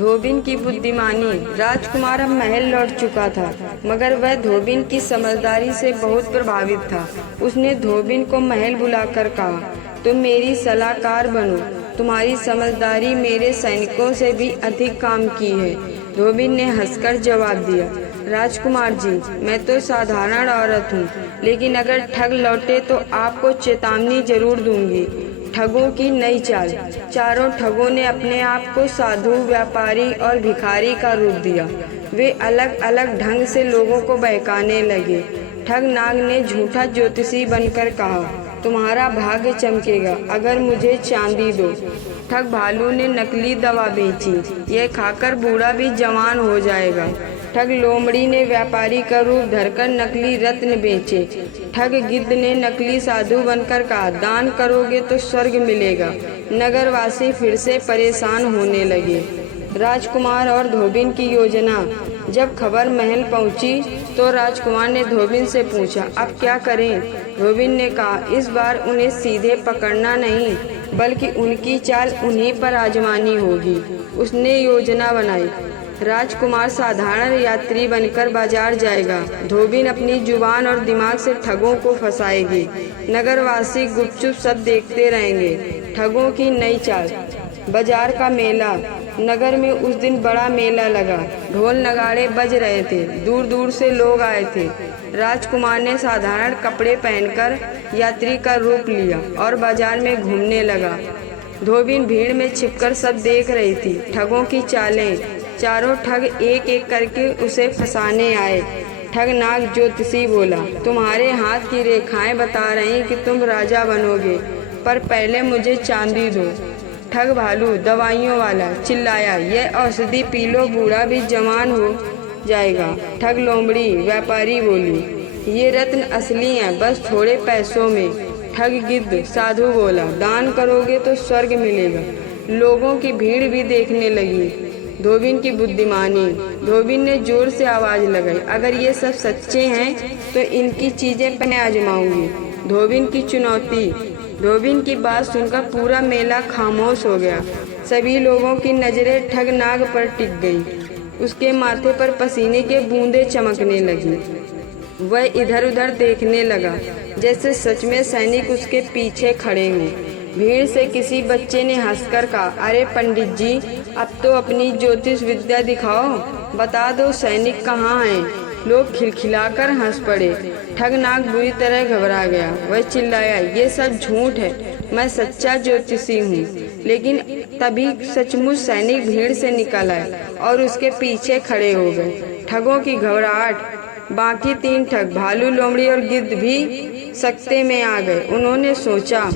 धोबिन की बुद्धिमानी। राजकुमार अब महल लौट चुका था, मगर वह धोबिन की समझदारी से बहुत प्रभावित था। उसने धोबिन को महल बुलाकर कहा, तुम मेरी सलाहकार बनो। तुम्हारी समझदारी मेरे सैनिकों से भी अधिक काम की है। धोबिन ने हंसकर जवाब दिया, राजकुमार जी, मैं तो साधारण औरत हूँ, लेकिन अगर ठग लौटे तो आपको चेतावनी जरूर दूंगी। ठगों की नई चाल। चारों ठगों ने अपने आप को साधु, व्यापारी और भिखारी का रूप दिया। वे अलग अलग ढंग से लोगों को बहकाने लगे। ठग नाग ने झूठा ज्योतिषी बनकर कहा, तुम्हारा भाग्य चमकेगा अगर मुझे चांदी दो। ठग भालू ने नकली दवा बेची, यह खाकर बूढ़ा भी जवान हो जाएगा। ठग लोमड़ी ने व्यापारी का रूप धरकर नकली रत्न बेचे। ठग गिद्ध ने नकली साधु बनकर कहा, दान करोगे तो स्वर्ग मिलेगा। नगरवासी फिर से परेशान होने लगे। राजकुमार और धोबिन की योजना। जब खबर महल पहुंची तो राजकुमार ने धोबिन से पूछा, अब क्या करें? धोबिन ने कहा, इस बार उन्हें सीधे पकड़ना नहीं, बल्कि उनकी चाल उन्हीं पर आजमानी होगी। उसने योजना बनाई। राजकुमार साधारण यात्री बनकर बाजार जाएगा। धोबिन अपनी जुबान और दिमाग से ठगों को फंसाएगी। नगरवासी गुपचुप सब देखते रहेंगे। ठगों की नई चाल। बाजार का मेला। नगर में उस दिन बड़ा मेला लगा। ढोल नगाड़े बज रहे थे, दूर दूर से लोग आए थे। राजकुमार ने साधारण कपड़े पहनकर यात्री का रूप लिया और बाजार में घूमने लगा। धोबिन भीड़ में छिपकर सब देख रही थी। ठगों की चालें। चारों ठग एक एक करके उसे फंसाने आए। ठग नाग ज्योतिषी बोला, तुम्हारे हाथ की रेखाएं बता रही कि तुम राजा बनोगे, पर पहले मुझे चांदी दो। ठग भालू दवाइयों वाला चिल्लाया, यह औषधि पी लो, बूढ़ा भी जवान हो जाएगा। ठग लोमड़ी व्यापारी बोली, ये रत्न असली हैं, बस थोड़े पैसों में। ठग गिद्ध साधु बोला, दान करोगे तो स्वर्ग मिलेगा। लोगों की भीड़ भी देखने लगी। धोबिन की बुद्धिमानी। धोबिन ने जोर से आवाज लगाई, अगर ये सब सच्चे हैं तो इनकी चीजें मैं आजमाऊंगी। धोबिन की चुनौती। धोबिन की बात सुनकर पूरा मेला खामोश हो गया। सभी लोगों की नजरें ठग नाग पर टिक गई। उसके माथे पर पसीने के बूंदें चमकने लगी। वह इधर उधर देखने लगा, जैसे सच में सैनिक उसके पीछे खड़े हों। भीड़ से किसी बच्चे ने हंसकर कहा, अरे पंडित जी, अब तो अपनी ज्योतिष विद्या दिखाओ, बता दो सैनिक कहाँ हैं। लोग खिलखिलाकर हंस पड़े। ठग नाग बुरी तरह घबरा गया। वह चिल्लाया, ये सब झूठ है, मैं सच्चा ज्योतिषी हूँ। लेकिन तभी सचमुच सैनिक भीड़ से निकल आए और उसके पीछे खड़े हो गए। ठगों की घबराहट। बाकी तीन ठग भालू, लोमड़ी और गिद्ध भी सकते में आ गए। उन्होंने सोचा,